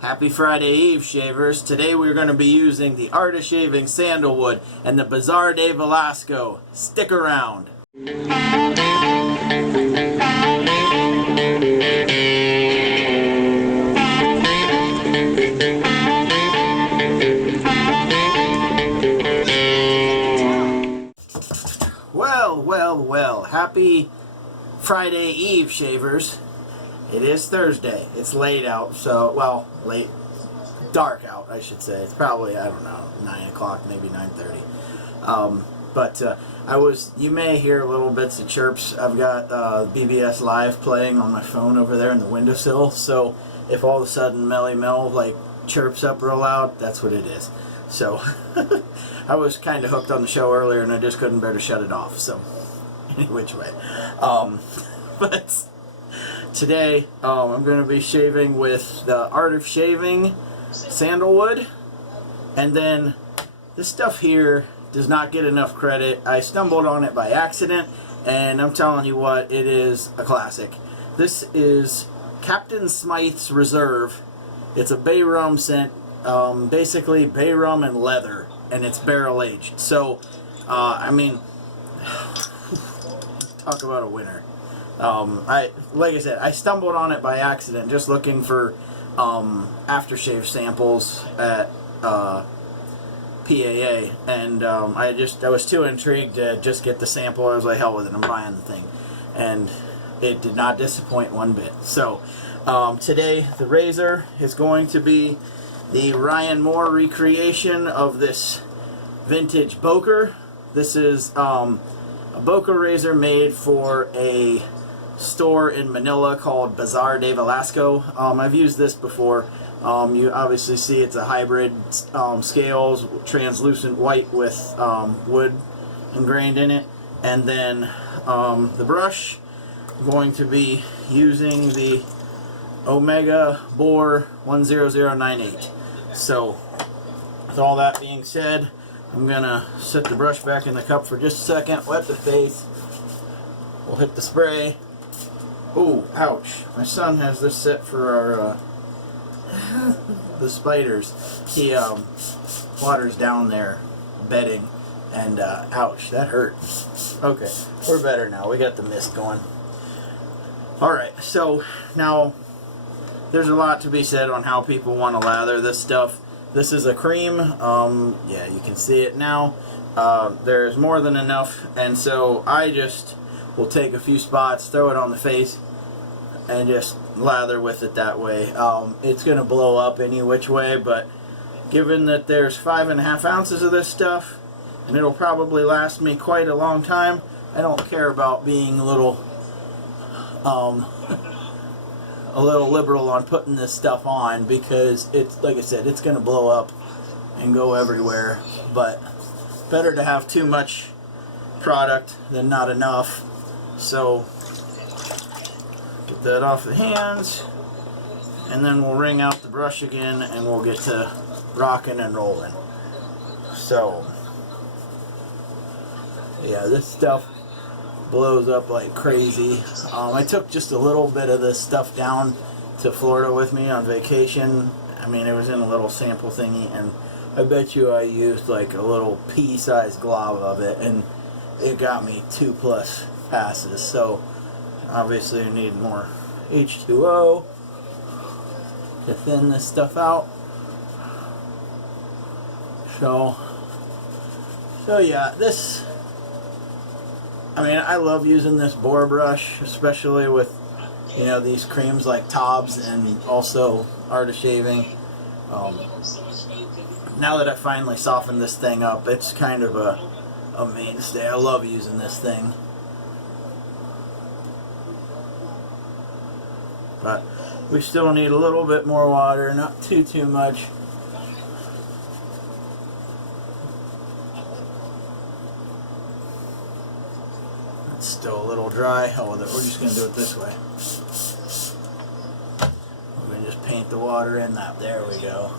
Happy Friday Eve, shavers. Today we're going to be using the Art of Shaving Sandalwood and the Bazar de Velasco. Stick around. Well. Happy Friday Eve, shavers. It is Thursday. It's late out, so, well, dark out, I should say. It's probably, I don't know, 9 o'clock, maybe 9:30. You may hear little bits of chirps. I've got BBS Live playing on my phone over there in the windowsill, so if all of a sudden Melly Mel, chirps up real loud, that's what it is. So, I was kind of hooked on the show earlier, and I just couldn't bear to shut it off, so, any which way. But today, I'm going to be shaving with the Art of Shaving Sandalwood, and then this stuff here does not get enough credit. I stumbled on it by accident, and I'm telling you what, it is a classic. This is Captain Smythe's Reserve. It's a bay rum scent, basically bay rum and leather, and it's barrel aged. So, I mean, talk about a winner. Like I said, I stumbled on it by accident, just looking for aftershave samples at PAA, and I was too intrigued to just get the sample. I was like, hell with it, I'm buying the thing, and it did not disappoint one bit. So today the razor is going to be the Ryan Moore recreation of this vintage Boker. This is a Boker razor made for a store in Manila called Bazar de Velasco. I've used this before. You obviously see it's a hybrid scales, translucent white with wood ingrained in it. And then the brush, I'm going to be using the Omega Bore 10098. So with all that being said, I'm going to set the brush back in the cup for just a second, wet the face, we'll hit the spray. Ooh, ouch. My son has this set for our, the spiders. He, waters down there, bedding, and, ouch, that hurt. Okay, we're better now. We got the mist going. Alright, so, now, there's a lot to be said on how people want to lather this stuff. This is a cream. Yeah, you can see it now. There's more than enough, and so I just will take a few spots, throw it on the face, and just lather with it that way. It's going to blow up any which way, but given that there's 5.5 ounces of this stuff, and it'll probably last me quite a long time, I don't care about being a little liberal on putting this stuff on, because it's, like I said, it's going to blow up and go everywhere. But better to have too much product than not enough. So get that off the hands, and then we'll wring out the brush again, and we'll get to rocking and rolling. So yeah, this stuff blows up like crazy. I took just a little bit of this stuff down to Florida with me on vacation. I mean, it was in a little sample thingy, and I bet you I used like a little pea-sized glob of it, and it got me 2+ passes. So obviously I need more H2O to thin this stuff out. So yeah, this, I mean, I love using this boar brush, especially with, you know, these creams like Tob's and also Art of Shaving. Now that I finally softened this thing up, it's kind of a mainstay. I love using this thing. But we still need a little bit more water, not too much. It's still a little dry. Hell with it. We're just going to do it this way. We're going to just paint the water in that. There we go.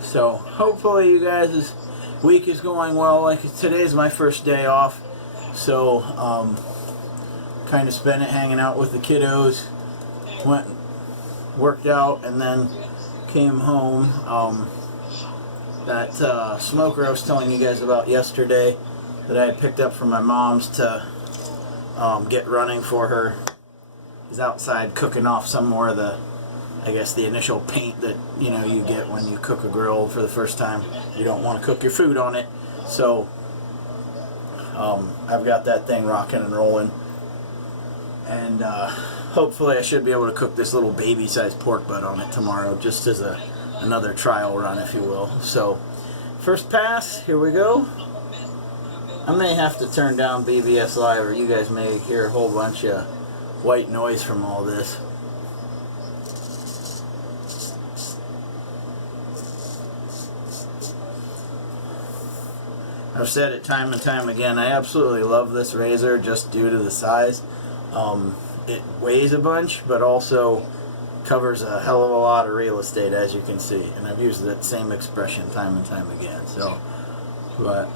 So hopefully you guys' week is going well. Like, today's my first day off, so kind of spent it hanging out with the kiddos. Went worked out, and then came home. That smoker I was telling you guys about yesterday that I had picked up from my mom's to get running for her is outside cooking off some more of the, I guess, the initial paint that you get when you cook a grill for the first time. You don't want to cook your food on it, so I've got that thing rocking and rolling, and hopefully I should be able to cook this little baby-sized pork butt on it tomorrow, just as another trial run, if you will. So, first pass, here we go. I may have to turn down BBS Live, or you guys may hear a whole bunch of white noise from all this. I've said it time and time again, I absolutely love this razor just due to the size. It weighs a bunch, but also covers a hell of a lot of real estate, as you can see. And I've used that same expression time and time again. So, but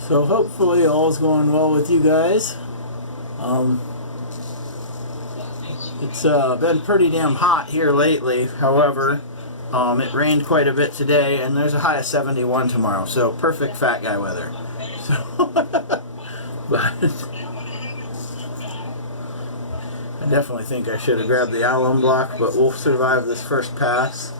so hopefully all's going well with you guys. It's been pretty damn hot here lately. However, it rained quite a bit today, and there's a high of 71 tomorrow. So perfect fat guy weather. So, but I definitely think I should have grabbed the alum block, but we'll survive this first pass.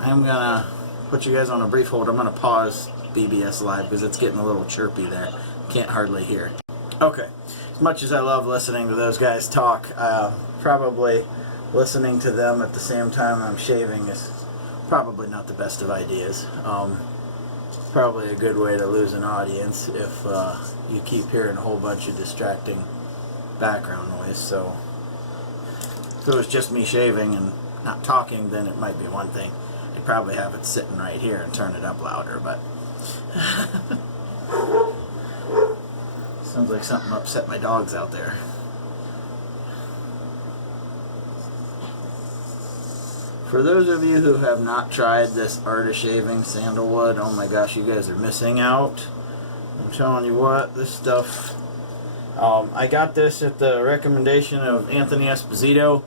I'm gonna put you guys on a brief hold. I'm gonna pause BBS Live because it's getting a little chirpy there. Can't hardly hear. Okay, as much as I love listening to those guys talk, probably listening to them at the same time I'm shaving is probably not the best of ideas. Probably a good way to lose an audience if you keep hearing a whole bunch of distracting background noise. So if it was just me shaving and not talking, then it might be one thing. I'd probably have it sitting right here and turn it up louder, but sounds like something upset my dogs out there. For those of you who have not tried this art of shaving sandalwood, oh my gosh, you guys are missing out. I'm telling you what, this stuff, I got this at the recommendation of Anthony Esposito,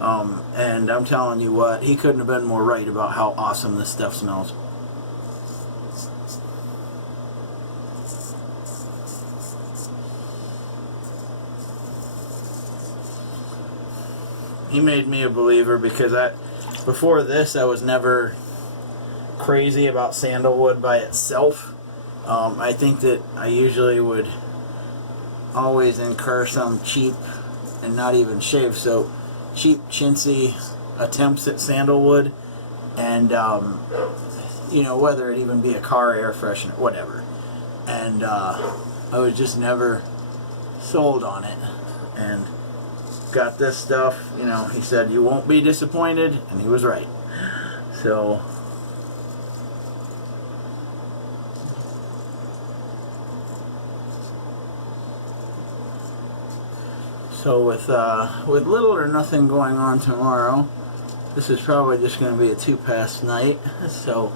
and I'm telling you what, he couldn't have been more right about how awesome this stuff smells. He made me a believer because before this I was never crazy about sandalwood by itself. I think that I usually would always incur some cheap and not even shave soap, cheap chintzy attempts at sandalwood, and whether it even be a car air freshener, whatever, and I was just never sold on it. And got this stuff, he said you won't be disappointed, and he was right. So with little or nothing going on tomorrow, this is probably just going to be a 2-pass night. So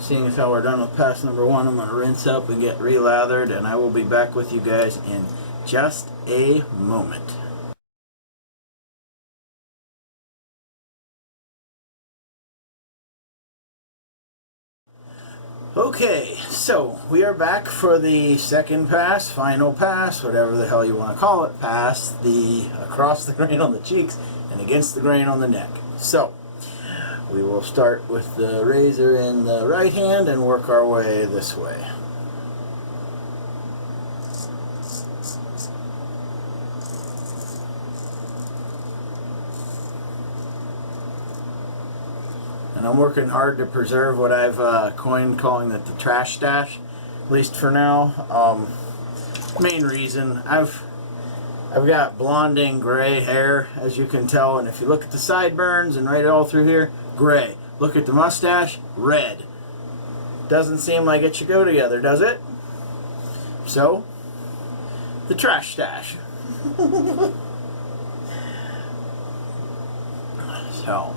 seeing as how we're done with pass number 1, I'm going to rinse up and get relathered, and I will be back with you guys in just a moment. Okay, so we are back for the second pass, final pass, whatever the hell you want to call it, pass the across the grain on the cheeks and against the grain on the neck. So we will start with the razor in the right hand and work our way this way. And I'm working hard to preserve what I've coined calling it the trash stash, at least for now. Main reason, I've got blonding gray hair, as you can tell, and if you look at the sideburns and right all through here, gray. Look at the mustache, red. Doesn't seem like it should go together, does it? So, the trash stash. So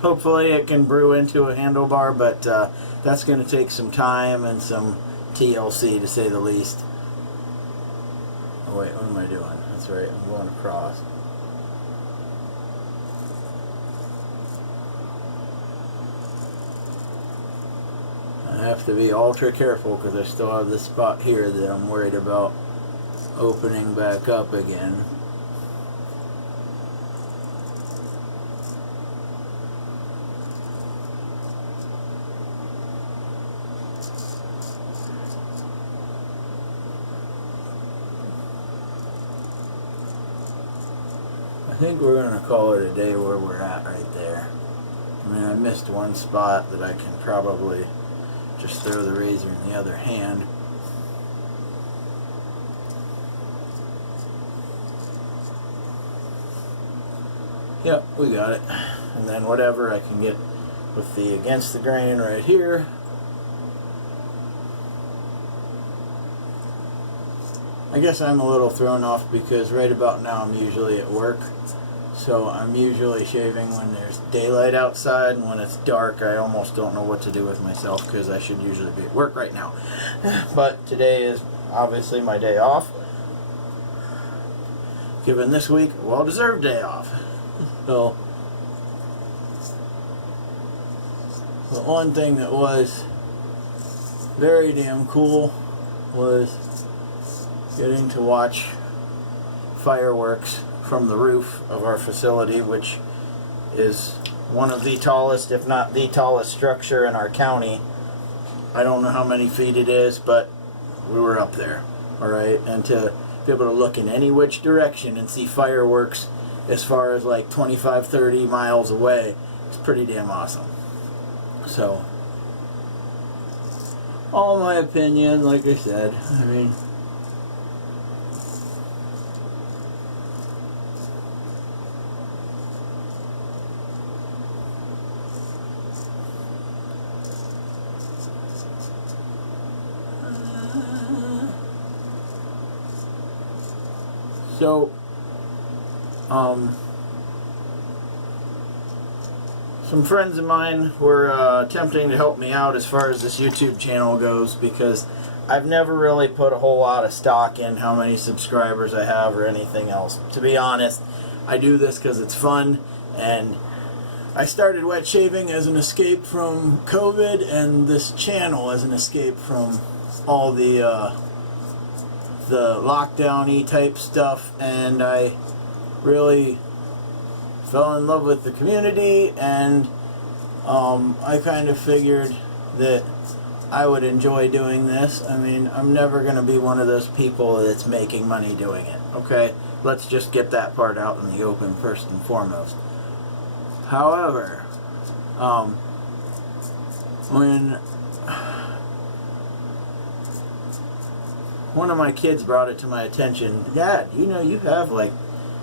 hopefully it can brew into a handlebar, but that's going to take some time and some TLC, to say the least. Oh wait, what am I doing? That's right, I'm going across. I have to be ultra careful because I still have this spot here that I'm worried about opening back up again. I think we're going to call it a day where we're at right there. I mean, I missed one spot that I can probably just throw the razor in the other hand. Yep, we got it. And then whatever I can get with the against the grain right here. I guess I'm a little thrown off because right about now I'm usually at work. So I'm usually shaving when there's daylight outside, and when it's dark I almost don't know what to do with myself because I should usually be at work right now. But today is obviously my day off. Given this week a well-deserved day off. So the one thing that was very damn cool was getting to watch fireworks from the roof of our facility, which is one of the tallest, if not the tallest structure in our county. I don't know how many feet it is, but we were up there, alright? And to be able to look in any which direction and see fireworks as far as like 25, 30 miles away, it's pretty damn awesome. So, all my opinion, like I said, I mean, so, some friends of mine were attempting to help me out as far as this YouTube channel goes, because I've never really put a whole lot of stock in how many subscribers I have or anything else. To be honest, I do this because it's fun, and I started wet shaving as an escape from COVID, and this channel as an escape from all the lockdown-y type stuff, and I really fell in love with the community, and I kind of figured that I would enjoy doing this. I mean, I'm never going to be one of those people that's making money doing it, okay? Let's just get that part out in the open first and foremost. However, when one of my kids brought it to my attention, Dad, you know you have like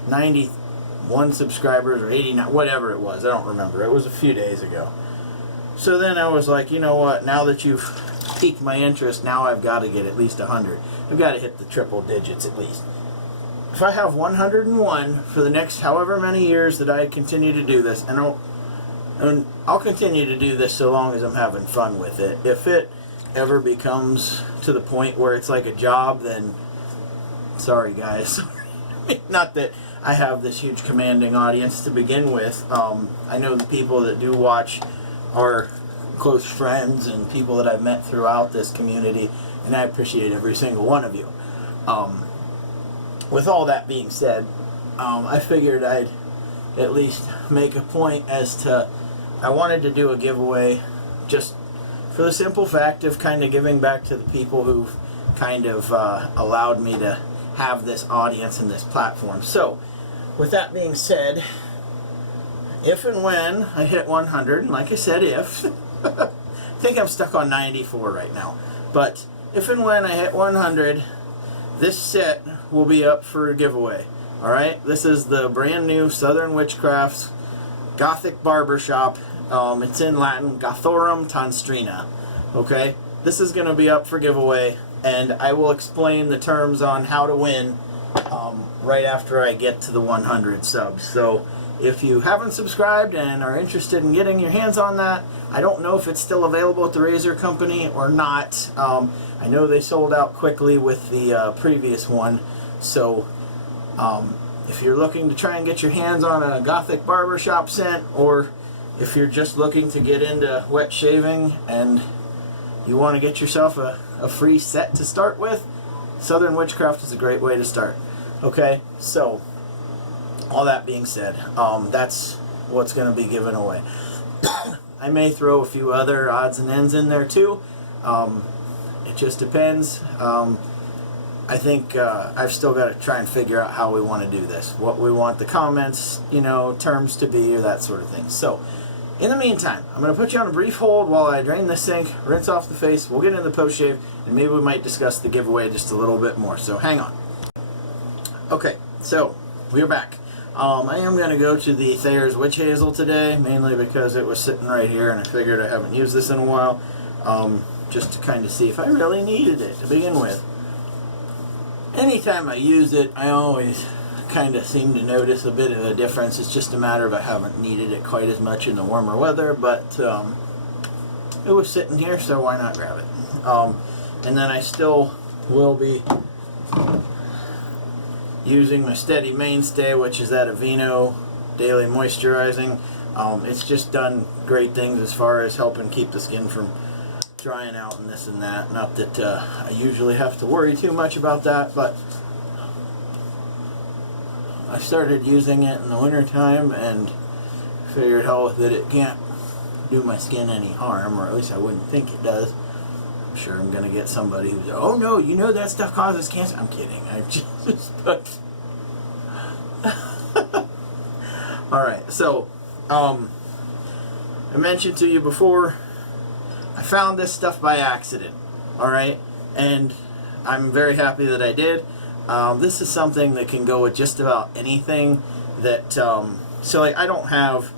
91 subscribers or 89, whatever it was, I don't remember. It was a few days ago. So then I was like, you know what, now that you've piqued my interest, now I've got to get at least 100. I've got to hit the triple digits at least. If I have 101 for the next however many years that I continue to do this, and I'll continue to do this so long as I'm having fun with it. If it ever becomes to the point where it's like a job, then sorry guys. Not that I have this huge commanding audience to begin with. I know the people that do watch are close friends and people that I've met throughout this community, and I appreciate every single one of you. With all that being said, I figured I'd at least make a point as to, I wanted to do a giveaway just for the simple fact of kind of giving back to the people who've kind of allowed me to have this audience and this platform. So, with that being said, if and when I hit 100, like I said, if, I think I'm stuck on 94 right now, but if and when I hit 100, this set will be up for a giveaway. Alright, this is the brand new Southern Witchcrafts Gothic Barbershop. It's in Latin, Gothorum Tanstrina. Okay, this is going to be up for giveaway, and I will explain the terms on how to win right after I get to the 100 subs. So if you haven't subscribed and are interested in getting your hands on that, I don't know if it's still available at the Razor Company or not. I know they sold out quickly with the previous one. So if you're looking to try and get your hands on a Gothic barbershop scent, or if you're just looking to get into wet shaving and you want to get yourself a free set to start with, Southern Witchcraft is a great way to start. Okay, so all that being said, that's what's going to be given away. I may throw a few other odds and ends in there too. It just depends. I think I've still got to try and figure out how we want to do this, what we want the comments, terms to be, or that sort of thing. So in the meantime, I'm going to put you on a brief hold while I drain this sink, rinse off the face. We'll get into the post shave, and maybe we might discuss the giveaway just a little bit more. So hang on. Okay, so we're back. I am going to go to the Thayer's Witch Hazel today, mainly because it was sitting right here and I figured I haven't used this in a while, just to kind of see if I really needed it to begin with. Anytime I use it, I always kind of seem to notice a bit of a difference. It's just a matter of I haven't needed it quite as much in the warmer weather, but it was sitting here, so why not grab it? And then I still will be using my steady mainstay, which is that Aveeno Daily Moisturizing. It's just done great things as far as helping keep the skin from drying out and this and that. Not that I usually have to worry too much about that, but I started using it in the winter time and figured hell that it can't do my skin any harm, or at least I wouldn't think it does. I'm sure I'm going to get somebody who's, oh no, that stuff causes cancer. I'm kidding. I just, but alright, so I mentioned to you before, I found this stuff by accident, alright, and I'm very happy that I did. This is something that can go with just about anything that, so like I don't have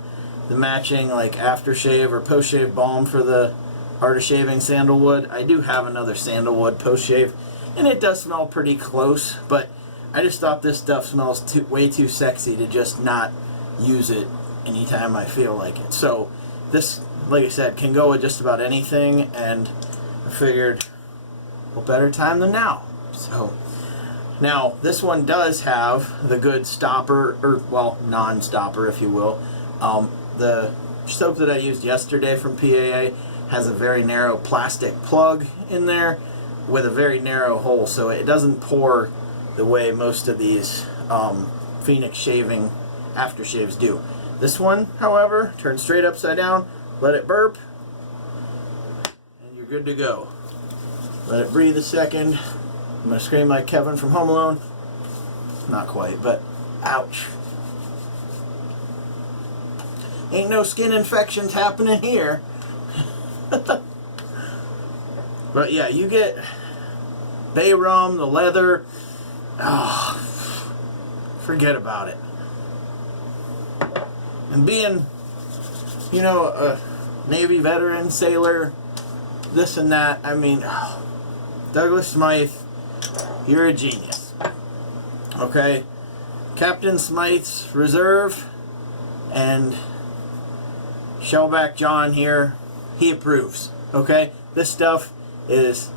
the matching like aftershave or post-shave balm for the Art of Shaving Sandalwood. I do have another Sandalwood post-shave, and it does smell pretty close, but I just thought this stuff smells way too sexy to just not use it anytime I feel like it. So this, like I said, can go with just about anything, and I figured, what better time than now? So now this one does have the good stopper, or well, non-stopper if you will. The soap that I used yesterday from PAA has a very narrow plastic plug in there with a very narrow hole, so it doesn't pour the way most of these Phoenix shaving aftershaves do. This one, however, turns straight upside down, let it burp, and you're good to go. Let it breathe a second. I'm going to scream like Kevin from Home Alone. Not quite, but ouch. Ain't no skin infections happening here. But yeah, you get bay rum, the leather. Oh, forget about it. And being, a Navy veteran, sailor, this and that, I mean, Douglas Smythe, you're a genius. Okay? Captain Smythe's Reserve and Shellback John here, he approves. Okay? This stuff is,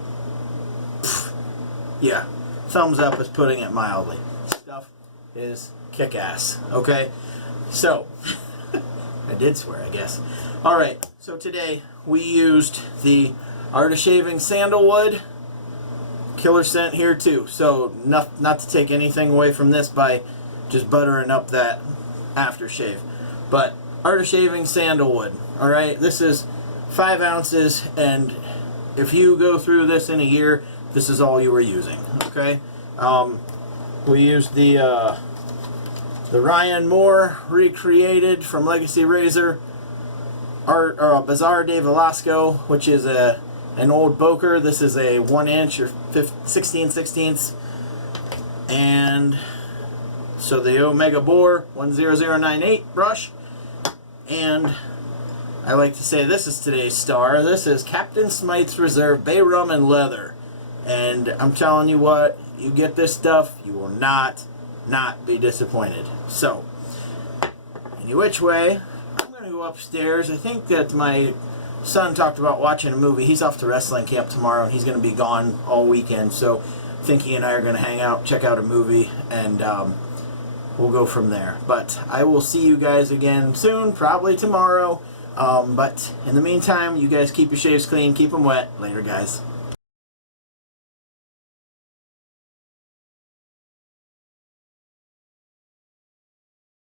yeah, thumbs up is putting it mildly. This stuff is kick-ass. Okay? So, I did swear, I guess. Alright, so today we used the Art of Shaving Sandalwood. Killer scent here too. So, not to take anything away from this by just buttering up that aftershave. But, Art of Shaving Sandalwood. Alright, this is 5 ounces, and if you go through this in a year, this is all you were using. Okay? We used the Ryan Moore recreated from Legacy Razor Bazaar de Velasco, which is an old Boker. This is a 1 inch or 16/16, and so the Omega Bore 10098 brush, and I like to say this is today's star. This is Captain Smythe's Reserve Bay Rum and Leather. And I'm telling you what, you get this stuff, you will not be disappointed. So, any which way, I'm going to go upstairs. I think that my son talked about watching a movie. He's off to wrestling camp tomorrow, and he's going to be gone all weekend. So, I think he and I are going to hang out, check out a movie, and we'll go from there. But I will see you guys again soon, probably tomorrow. But in the meantime, you guys keep your shaves clean, keep them wet. Later, guys.